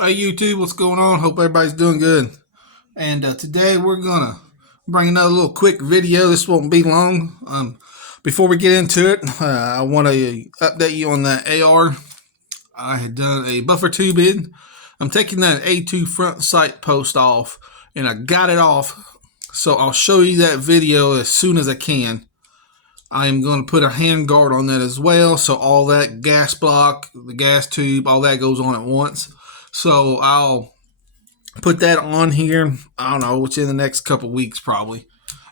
Hey YouTube, what's going on? Hope everybody's doing good. And today we're gonna bring another little quick video. This won't be long. Before we get into it, I want to update you on that AR. I had done a buffer tube in. I'm taking that A2 front sight post off, and I got it off. So I'll show you that video as soon as I can. I am going to put a hand guard on that as well, so all that gas block, the gas tube, all that goes on at once. So I'll put that on here, I don't know, within the next couple weeks probably,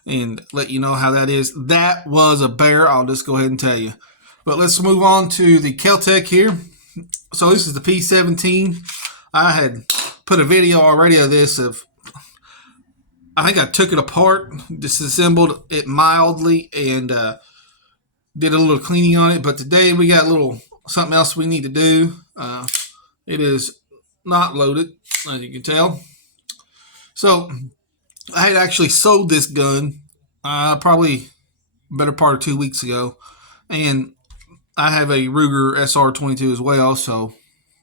and let you know how that is. That was a bear, I'll just go ahead and tell you. But let's move on to the Kel-Tec here. So this is the P17. I had put a video already of this. I think I took it apart, disassembled it mildly, and did a little cleaning on it. But today we got a little something else we need to do. It is not loaded, as you can tell. So I had actually sold this gun probably better part of 2 weeks ago, and I have a Ruger SR22 as well, so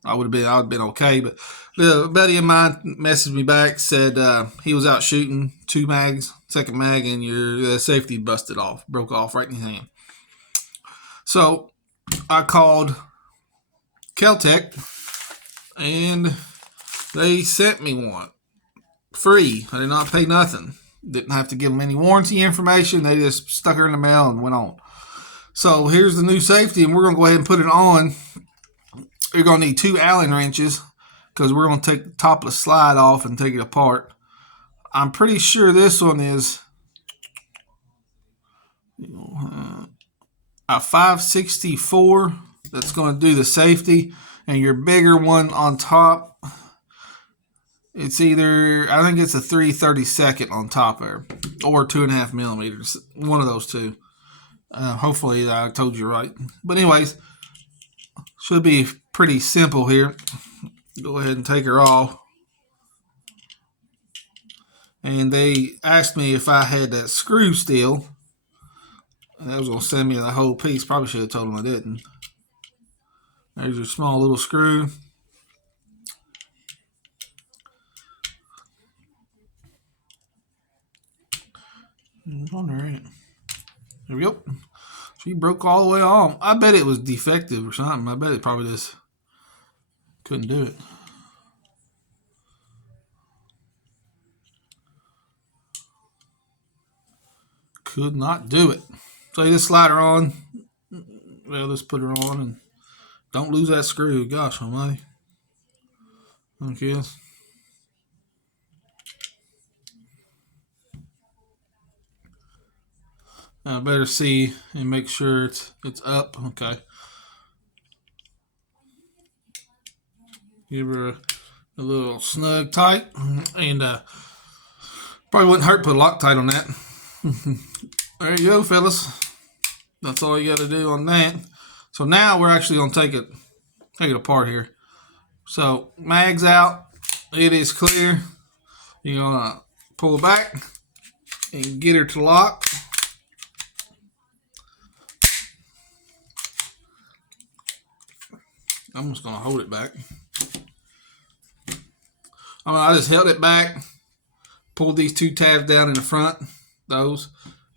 I would have been okay. But a buddy of mine messaged me back, said he was out shooting 2 mags, second mag, and your safety busted off, broke off right in his hand. So I called Kel-Tec, and they sent me one free. I did not pay nothing. Didn't have to give them any warranty information. They just stuck her in the mail and went on. So here's the new safety, and we're going to go ahead and put it on. You're going to need 2 Allen wrenches because we're going to take the top of the slide off and take it apart. I'm pretty sure this one is a 564 that's going to do the safety, and your bigger one on top, it's either, I think it's a 3/32 on top there, or 2.5 millimeters, one of those two. Hopefully I told you right. But anyways, should be pretty simple here. Go ahead and take her off. And they asked me if I had that screw still. That was going to send me the whole piece. Probably should have told them I didn't. There's your small little screw. There we go. She broke all the way off. I bet it was defective or something. I bet it probably just couldn't do it. Could not do it. So you just slide her on. Well, just put her on and don't lose that screw. Gosh almighty. Okay. I better see and make sure it's up. Okay. Give her a little snug tight, and probably wouldn't hurt to put a Loctite on that. There you go, fellas. That's all you got to do on that. So now we're actually going to take it apart here. So mag's out. It is clear. You're going to pull it back and get her to lock. I'm just going to hold it back. I just held it back, pulled these 2 tabs down in the front, those,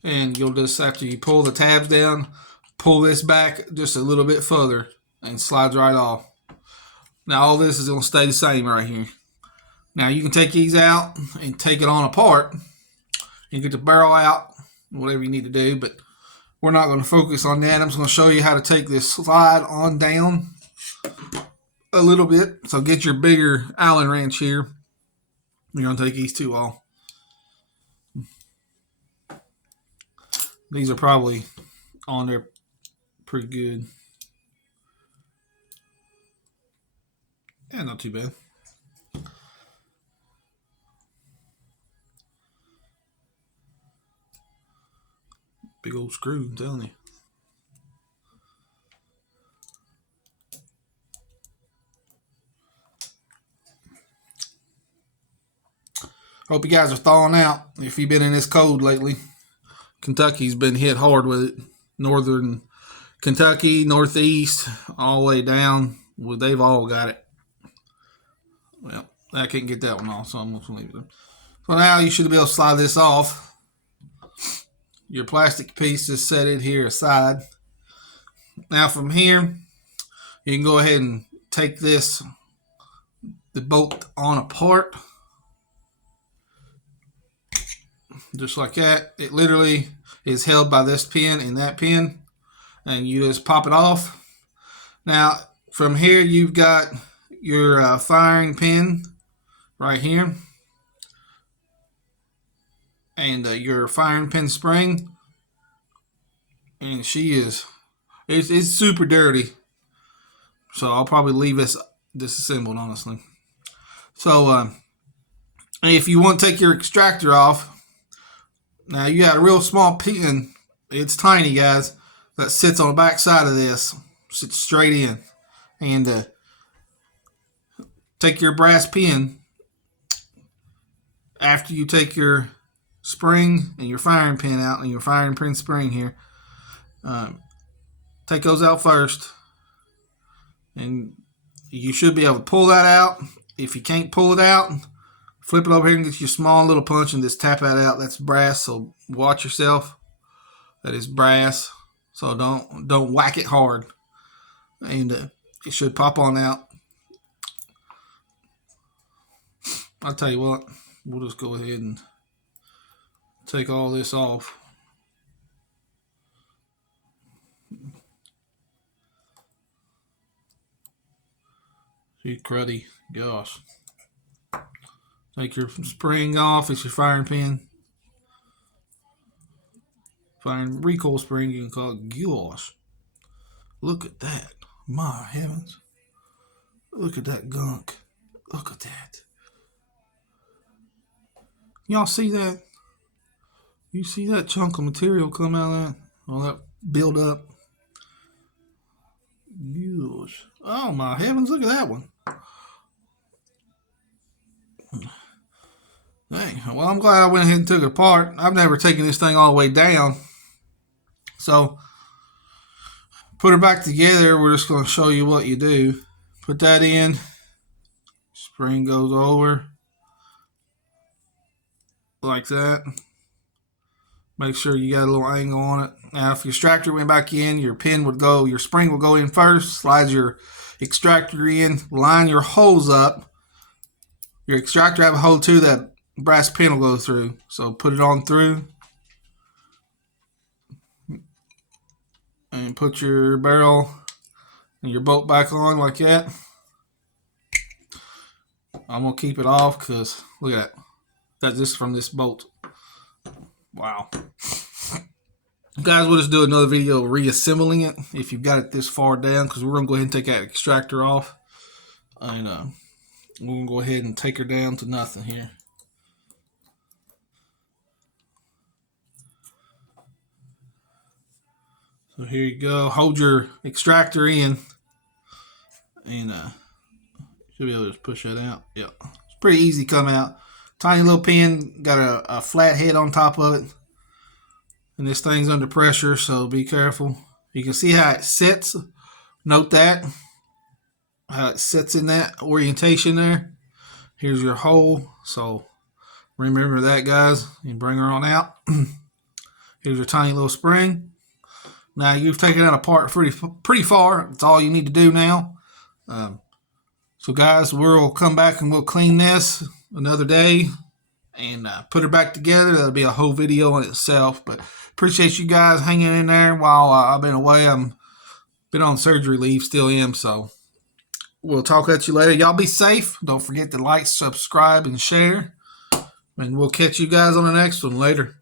and you'll just, after you pull the tabs down, pull this back just a little bit further and slides right off. Now all this is going to stay the same right here. Now you can take these out and take it on apart and get the barrel out, whatever you need to do, but we're not going to focus on that. I'm just going to show you how to take this slide on down a little bit. So get your bigger Allen wrench here. You're going to take these 2 off. These are probably on there pretty good. Yeah, not too bad. Big old screw, I'm telling you. Hope you guys are thawing out if you've been in this cold lately. Kentucky's been hit hard with it. Northern Kentucky, Northeast, all the way down. Well, they've all got it. Well, I can't get that one off, so I'm going to leave it. So now you should be able to slide this off. Your plastic piece is set it here aside. Now from here, you can go ahead and take the bolt on apart. Just like that. It literally is held by this pin and that pin. And you just pop it off. Now, from here, you've got your firing pin right here. And your firing pin spring. And it's super dirty. So I'll probably leave this disassembled, honestly. So, if you want to take your extractor off, now you got a real small pin. It's tiny, guys, that sits on the back side of this. Sits straight in. And take your brass pin. After you take your spring and your firing pin out, and your firing pin spring here, take those out first. And you should be able to pull that out. If you can't pull it out, flip it over here and get your small little punch and just tap that out. That's brass, so watch yourself. That is brass, so don't whack it hard. And it should pop on out. I'll tell you what, we'll just go ahead and take all this off. See, cruddy, gosh. Take your spring off. It's your firing pin. Firing recoil spring, you can call it gosh. Look at that. My heavens. Look at that gunk. Look at that. Y'all see that? You see that chunk of material come out of that? All that build up. Gosh. Oh my heavens, look at that one. Dang. Well, I'm glad I went ahead and took it apart. I've never taken this thing all the way down. So, put her back together. We're just going to show you what you do. Put that in. Spring goes over. Like that. Make sure you got a little angle on it. Now, if your extractor went back in, your spring will go in first. Slide your extractor in. Line your holes up. Your extractor have a hole too that brass pin will go through. So put it on through. And put your barrel and your bolt back on like that. I'm going to keep it off because look at that. That's just from this bolt. Wow. Guys, we'll just do another video reassembling it if you've got it this far down, because we're going to go ahead and take that extractor off. And we're going to go ahead and take her down to nothing here. So here you go. Hold your extractor in. And should be able to just push that out. Yep. It's pretty easy to come out. Tiny little pin. Got a flat head on top of it. And this thing's under pressure, so be careful. You can see how it sits. Note that. How it sits in that orientation there. Here's your hole. So remember that, guys. You bring her on out. Here's your tiny little spring. Now you've taken it apart pretty far. That's all you need to do now. So guys, we'll come back and we'll clean this another day and put her back together. That'll be a whole video in itself. But appreciate you guys hanging in there while I've been away. I'm been on surgery leave, still am. So we'll talk at you later. Y'all be safe. Don't forget to like, subscribe, and share. And we'll catch you guys on the next one later.